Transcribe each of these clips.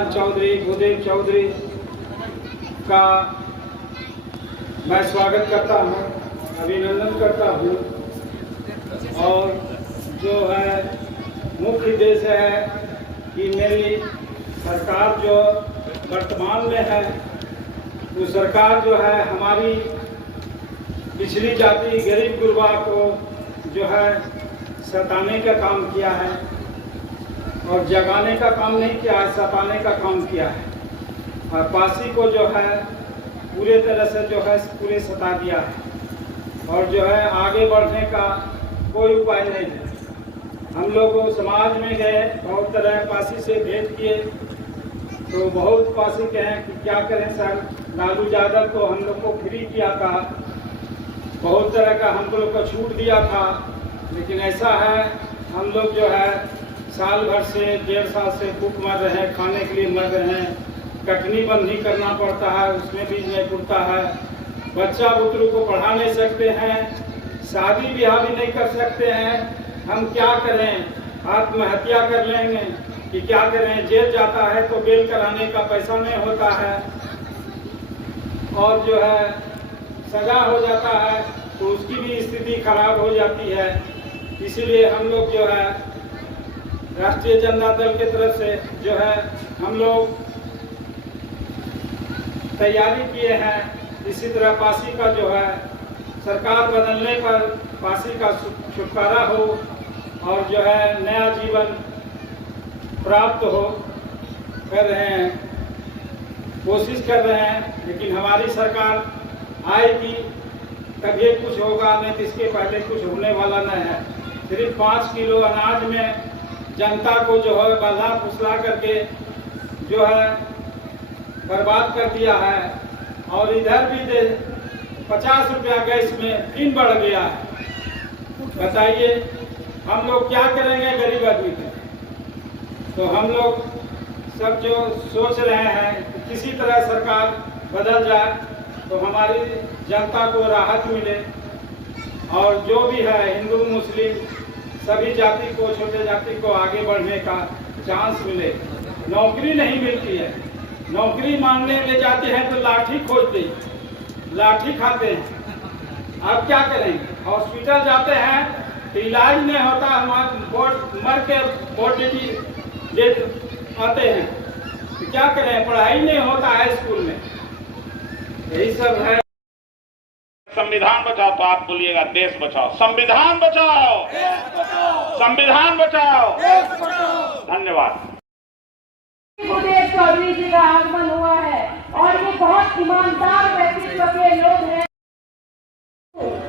नारायण चौधरी, भूदेव चौधरी का मैं स्वागत करता हूँ, अभिनंदन करता हूँ। और जो है मुख्य उद्देश्य है कि मेरी सरकार जो वर्तमान में है, वो सरकार जो है हमारी पिछड़ी जाति गरीब गुरबा को जो है सताने का काम किया है और जगाने का काम नहीं किया है, सताने का काम किया है। और पासी को जो है पूरे तरह से जो है पूरे सता दिया है और जो है आगे बढ़ने का कोई उपाय नहीं है। हम लोग समाज में गए, बहुत तरह पासी से भेंट किए, तो बहुत पासी कहे कि क्या करें सर, लालू यादव तो हम लोग को फ्री किया था, बहुत तरह का हम लोग को छूट दिया था, लेकिन ऐसा है हम लोग जो है साल भर से 1.5 साल से भूख मर रहे हैं, खाने के लिए मर रहे हैं, कटनी बंदी करना पड़ता है, उसमें भी नहीं पुरता है, बच्चा बुतरू को पढ़ा नहीं सकते हैं, शादी ब्याह भी नहीं कर सकते हैं। हम क्या करें, आत्महत्या कर लेंगे कि क्या करें, जेल जाता है तो बेल कराने का पैसा नहीं होता है और जो है सजा हो जाता है तो उसकी भी स्थिति खराब हो जाती है। इसीलिए हम लोग जो है राष्ट्रीय जनता दल की तरफ से जो है हम लोग तैयारी किए हैं। इसी तरह पासी का जो है सरकार बदलने पर पासी का छुटकारा हो और जो है नया जीवन प्राप्त हो, कर रहे हैं, कोशिश कर रहे हैं। लेकिन हमारी सरकार आएगी तभी कुछ होगा, नहीं तो इसके पहले कुछ होने वाला नहीं है। सिर्फ 5 किलो अनाज में जनता को जो है बल्हा फुसला करके जो है बर्बाद कर दिया है और इधर भी 50 रुपया गैस में फिर बढ़ गया है। बताइए हम लोग क्या करेंगे गरीब आदमी के? तो हम लोग सब जो सोच रहे हैं कि किसी तरह सरकार बदल जाए तो हमारी जनता को राहत मिले और जो भी है हिंदू मुस्लिम सभी जाति को, छोटे जाति को आगे बढ़ने का चांस मिले। नौकरी नहीं मिलती है, नौकरी मांगने ले जाते हैं तो लाठी खोजते, लाठी खाते हैं। अब क्या करेंगे? हॉस्पिटल जाते हैं तो इलाज नहीं होता, हमारे मर के बॉडी आते हैं तो क्या करें, पढ़ाई नहीं होता है स्कूल में। यही सब है। संविधान बचाओ तो आप बोलिएगा देश बचाओ, संविधान बचाओ, संविधान बचाओ। धन्यवाद। भूदेव चौधरी जी का आगमन हुआ है और ये बहुत ईमानदार व्यक्तित्व के लोग हैं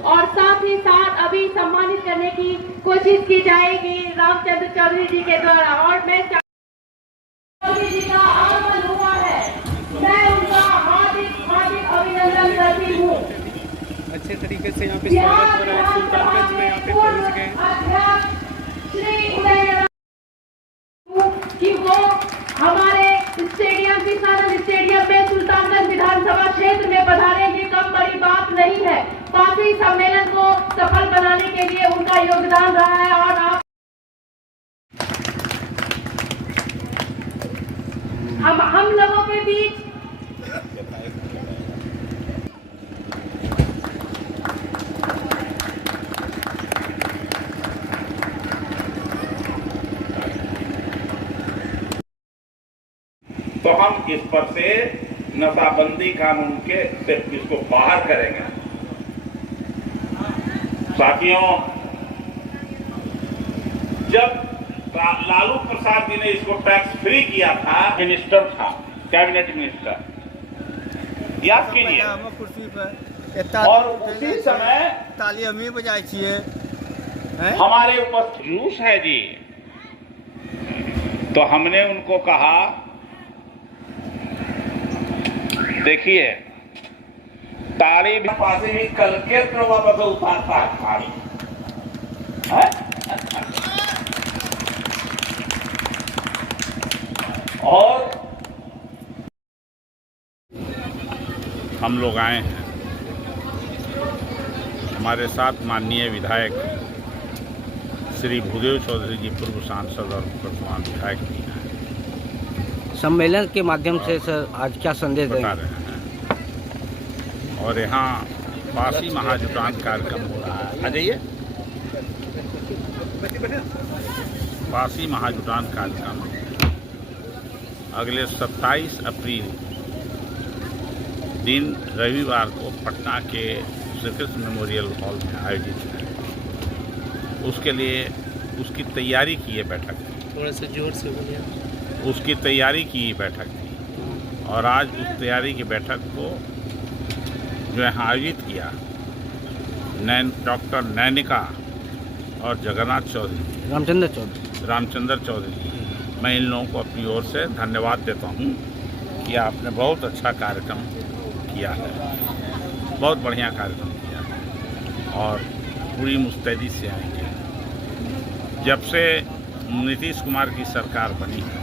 और साथ ही साथ अभी सम्मानित करने की कोशिश की जाएगी रामचंद्र चौधरी जी के द्वारा। और मैं चौधरी जी का आगमन हुआ है, मैं उनका हार्दिक हार्दिक अभिनंदन करती हूँ। अच्छे तरीके से यहाँ पे स्वागत हो रहा है। सुल्तानगंज में यहाँ पे पहुँच गए श्री उदय कि वो हमारे स्टेडियम किसान स्टेडियम में सुल्तानगंज विधानसभा क्षेत्र में पधारे, ये कम बड़ी बात नहीं है। पासी सम्मेलन को सफल बनाने के लिए उनका योगदान रहा है और आप हम लोगों के बीच तो हम इस पर से नशाबंदी कानून के से इसको बाहर करेंगे। साथियों, जब लालू प्रसाद जी ने इसको टैक्स फ्री किया था, मिनिस्टर था, कैबिनेट मिनिस्टर, याद कीजिए, कुर्सी पर और उसी समय ताली हम ही बजाई छिए हमारे ऊपर जूस है जी। तो हमने उनको कहा देखिए तारी पासे भी कल के प्रभाव उतारता है और हम लोग आए हैं, हमारे साथ माननीय विधायक श्री भूदेव चौधरी जी, पूर्व सांसद और वर्तमान विधायक भी हैं। सम्मेलन के माध्यम से सर आज क्या संदेश बता देंगे? रहे हैं। और यहाँ बासी महाजुटान कार्यक्रम हो रहा है। आ जाइए। बासी महाजुटान कार्यक्रम अगले 27 अप्रैल दिन रविवार को पटना के श्री कृष्ण मेमोरियल हॉल में आयोजित है। उसके लिए उसकी तैयारी की ये बैठक थी। थोड़ा सा जोर से बोलिए। उसकी तैयारी की ये बैठक थी और आज उस तैयारी की बैठक को जो यहाँ आयोजित किया डॉक्टर नैनिका और जगन्नाथ चौधरी, रामचंद्र चौधरी, मैं इन लोगों को अपनी ओर से धन्यवाद देता हूँ कि आपने बहुत अच्छा कार्यक्रम किया है, बहुत बढ़िया कार्यक्रम किया है और पूरी मुस्तैदी से आएंगे। जब से नीतीश कुमार की सरकार बनी है,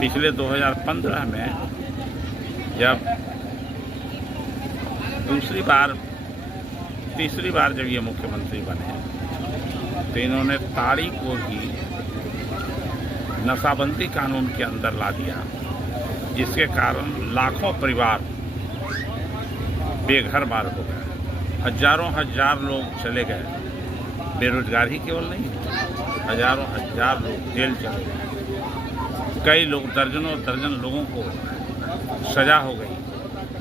पिछले 2015 में जब तीसरी बार जब ये मुख्यमंत्री बने तो इन्होंने ताड़ी को भी नशाबंदी कानून के अंदर ला दिया, जिसके कारण लाखों परिवार बेघर बार हो गए, हजार लोग चले गए। बेरोजगार ही केवल नहीं, हजार लोग जेल चले गए। कई लोग दर्जन लोगों को सजा हो गई।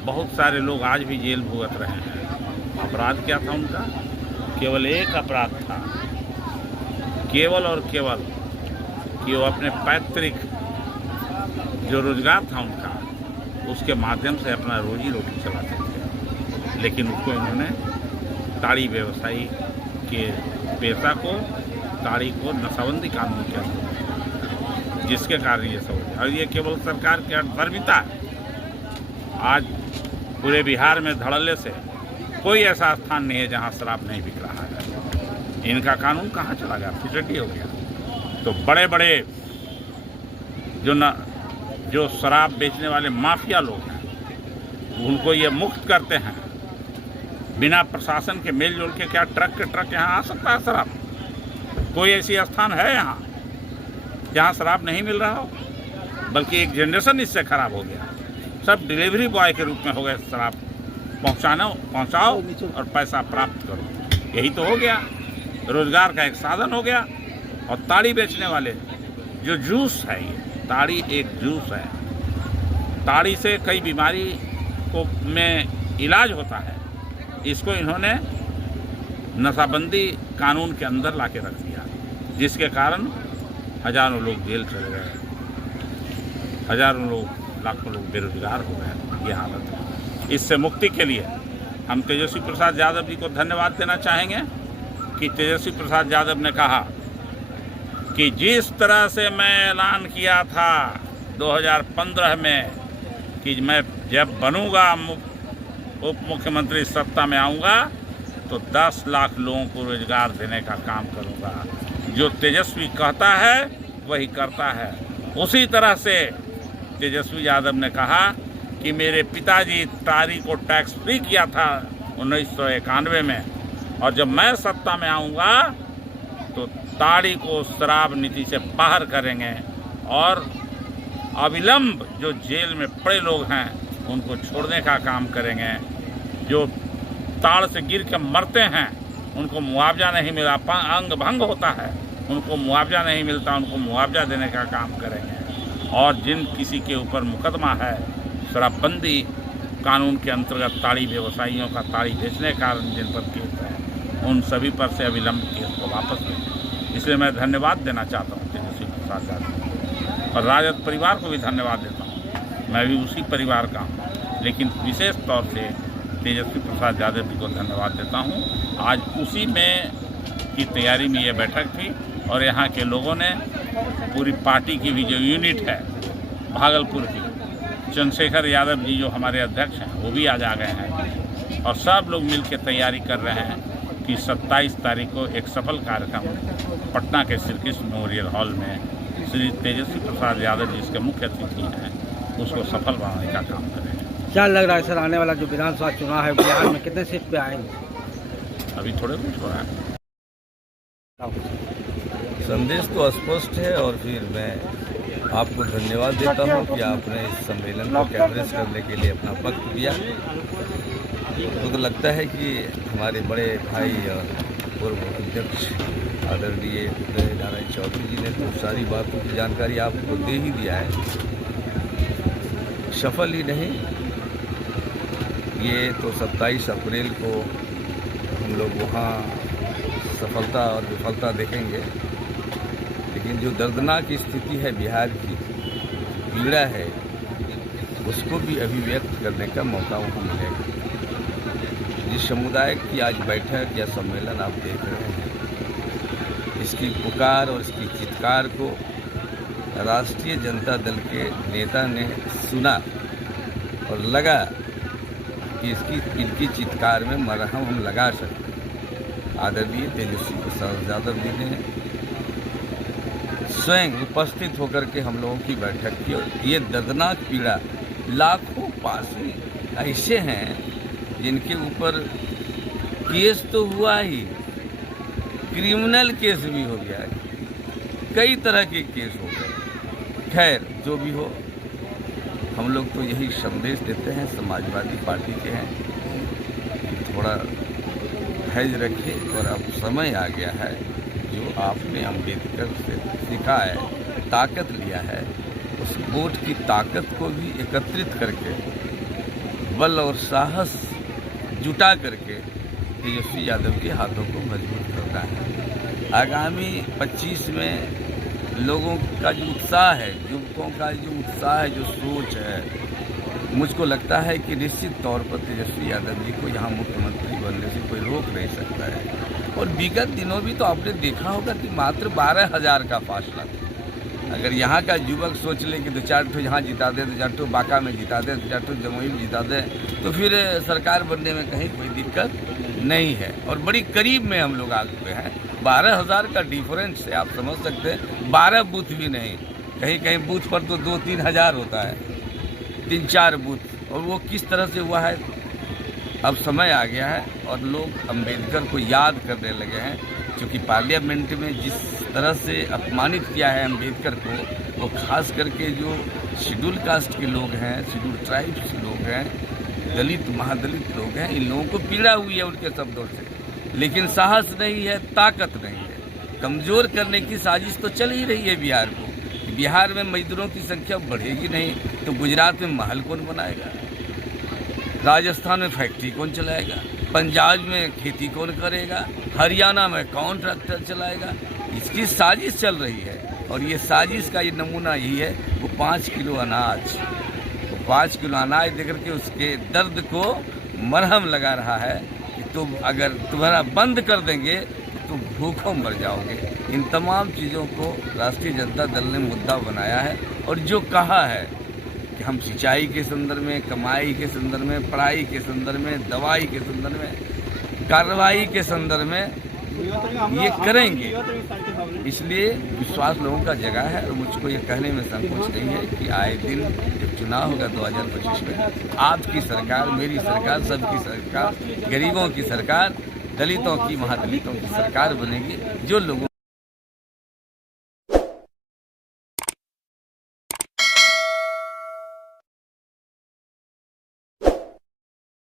बहुत सारे लोग आज भी जेल भुगत रहे हैं। अपराध क्या था उनका? केवल एक अपराध था, केवल और केवल कि वो अपने पैतृक जो रोजगार था उनका, उसके माध्यम से अपना रोजी रोटी चलाते थे। लेकिन उसको इन्होंने ताड़ी व्यवसायी के पेशा को, ताड़ी को नशाबंदी कानून के अंदर, जिसके कारण ये सब हो। और ये केवल सरकार की अटबर्मिता है। आज पूरे बिहार में धड़ल्ले से कोई ऐसा स्थान नहीं है जहाँ शराब नहीं बिक रहा है। इनका कानून कहाँ चला गया? फिसड्डी हो गया। तो बड़े बड़े जो शराब बेचने वाले माफिया लोग हैं, उनको ये मुक्त करते हैं बिना प्रशासन के मेल जोल के। क्या ट्रक के ट्रक यहाँ आ सकता है शराब? कोई ऐसी स्थान है यहाँ जहाँ शराब नहीं मिल रहा हो? बल्कि एक जनरेशन इससे खराब हो गया। सब डिलीवरी बॉय के रूप में हो गए। शराब पहुँचाओ और पैसा प्राप्त करो, यही तो हो गया। रोजगार का एक साधन हो गया। और ताड़ी बेचने वाले जो जूस है, ये ताड़ी एक जूस है। ताड़ी से कई बीमारी को में इलाज होता है। इसको इन्होंने नशाबंदी कानून के अंदर लाके रख दिया, जिसके कारण हजारों लोग जेल चले गए, हजारों लोग, लाखों लोग बेरोजगार हो गए। ये हालत है। इससे मुक्ति के लिए हम तेजस्वी प्रसाद यादव जी को धन्यवाद देना चाहेंगे कि तेजस्वी प्रसाद यादव ने कहा कि जिस तरह से मैं ऐलान किया था 2015 में कि मैं जब बनूंगा, उप मुख्यमंत्री सत्ता में आऊंगा, तो 10 लाख लोगों को रोजगार देने का काम करूंगा। जो तेजस्वी कहता है वही करता है। उसी तरह से तेजस्वी यादव ने कहा कि मेरे पिताजी ताड़ी को टैक्स फ्री किया था 1991 में, और जब मैं सत्ता में आऊंगा तो ताड़ी को शराब नीति से बाहर करेंगे और अविलंब जो जेल में पड़े लोग हैं उनको छोड़ने का काम करेंगे। जो ताड़ से गिर के मरते हैं उनको मुआवजा नहीं मिला, अंग भंग होता है, उनको मुआवजा नहीं मिलता, उनको मुआवजा देने का काम करेंगे। और जिन किसी के ऊपर मुकदमा है शराबबंदी कानून के अंतर्गत, ताड़ी व्यवसायियों का ताड़ी बेचने के कारण जिन पर केस है, उन सभी पर से अविलंब केस को वापस लें। इसलिए मैं धन्यवाद देना चाहता हूँ तेजस्वी प्रसाद यादव और राजद परिवार को भी धन्यवाद देता हूँ। मैं भी उसी परिवार का हूँ, लेकिन विशेष तौर से तेजस्वी प्रसाद यादव जी को धन्यवाद देता हूँ। आज उसी में की तैयारी में ये बैठक थी और यहाँ के लोगों ने, पूरी पार्टी की भी जो यूनिट है भागलपुर की, चंद्रशेखर यादव जी जो हमारे अध्यक्ष हैं वो भी आज आ गए हैं और सब लोग मिल के तैयारी कर रहे हैं कि 27 तारीख को एक सफल कार्यक्रम पटना के श्री कृष्ण मेमोरियल हॉल में श्री तेजस्वी प्रसाद यादव जी इसके मुख्य अतिथि हैं, उसको सफल बनाने का काम करेंगे। क्या लग रहा है सर, आने वाला जो विधानसभा चुनाव है बिहार में कितने सीट पे आएंगे? अभी थोड़े कुछ हो रहा है। संदेश तो स्पष्ट है और फिर मैं आपको धन्यवाद देता हूं कि आपने इस सम्मेलन को कवरेज करने के लिए अपना वक्त दिया। तो लगता है कि हमारे बड़े भाई और पूर्व अध्यक्ष आदरणीय उदय नारायण चौधरी जी ने तो सारी बातों की जानकारी आपको दे ही दिया है। सफल ही नहीं, ये तो 27 अप्रैल को हम लोग वहाँ सफलता और विफलता देखेंगे, लेकिन जो दर्दनाक स्थिति है बिहार की, पीड़ा है, उसको भी अभिव्यक्त करने का मौका वहाँ मिलेगा। जिस समुदाय की आज बैठक या सम्मेलन आप देख रहे हैं, इसकी पुकार और इसकी चित्कार को राष्ट्रीय जनता दल के नेता ने सुना और लगा कि इनकी चित्कार में मरहम हम लगा सकते हैं। आदरणीय तेजस्वी प्रसाद यादव जी ने स्वयं उपस्थित होकर के हम लोगों की बैठक की और ये दर्दनाक पीड़ा, लाखों पासी ऐसे हैं जिनके ऊपर केस तो हुआ ही, क्रिमिनल केस भी हो गया है, कई तरह के केस हो गए। खैर जो भी हो, हम लोग तो यही संदेश देते हैं, समाजवादी पार्टी के हैं, थोड़ा धैर्य रखिए। और अब समय आ गया है, जो आपने अम्बेडकर से सीखा है, ताकत लिया है, उस वोट की ताकत को भी एकत्रित करके, बल और साहस जुटा करके तेजस्वी यादव के हाथों को मजबूत करना है। आगामी 25 में लोगों का जो उत्साह है, युवकों का जो उत्साह है, जो सोच है, मुझको लगता है कि निश्चित तौर पर तेजस्वी यादव जी को यहाँ मुख्यमंत्री बनने से कोई रोक नहीं सकता है। और विगत दिनों भी तो आपने देखा होगा कि मात्र 12,000 का फासला था। अगर यहाँ का युवक सोच ले कि 2-4 ठो यहाँ जिता दे, 2-4 ठो बांका में जिता दे, 2-4 ठो जमुई में जिता दे, तो फिर सरकार बनने में कहीं कोई दिक्कत नहीं है। और बड़ी करीब में हम लोग आ चुके हैं। 12,000 का डिफरेंस है, आप समझ सकते हैं। 12 बूथ भी नहीं, कहीं कहीं बूथ पर तो 2-3 हज़ार होता है, 3-4 बूथ, और वो किस तरह से हुआ है। अब समय आ गया है और लोग अम्बेडकर को याद करने लगे हैं, क्योंकि पार्लियामेंट में जिस तरह से अपमानित किया है अम्बेडकर को, वो खास करके जो शेड्यूल कास्ट के लोग हैं, शेड्यूल ट्राइब्स के लोग हैं, दलित महादलित लोग हैं, इन लोगों को पीड़ा हुई है उनके शब्दों से। लेकिन साहस नहीं है, ताकत नहीं है। कमज़ोर करने की साजिश तो चल ही रही है बिहार को। बिहार में मजदूरों की संख्या बढ़ेगी नहीं तो गुजरात में महल कौन बनाएगा, राजस्थान में फैक्ट्री कौन चलाएगा, पंजाब में खेती कौन करेगा, हरियाणा में कौन ट्रैक्टर चलाएगा। इसकी साजिश चल रही है। और ये साजिश का ये नमूना यही है, वो 5 किलो अनाज, वो 5 किलो अनाज देकर के उसके दर्द को मरहम लगा रहा है कि तुम अगर तुम्हारा बंद कर देंगे तो तुम भूखों मर जाओगे। इन तमाम चीज़ों को राष्ट्रीय जनता दल ने मुद्दा बनाया है। और जो कहा है कि हम सिंचाई के संदर्भ में, कमाई के संदर्भ में, पढ़ाई के संदर्भ में, दवाई के संदर्भ में, कार्रवाई के संदर्भ में ये करेंगे, इसलिए विश्वास लोगों का जगह है। और मुझको ये कहने में संकोच नहीं है कि आए दिन जब चुनाव होगा 2025 में, आपकी सरकार, मेरी सरकार, सबकी सरकार, गरीबों की सरकार, दलितों की, महादलितों की सरकार बनेगी, जो लोगों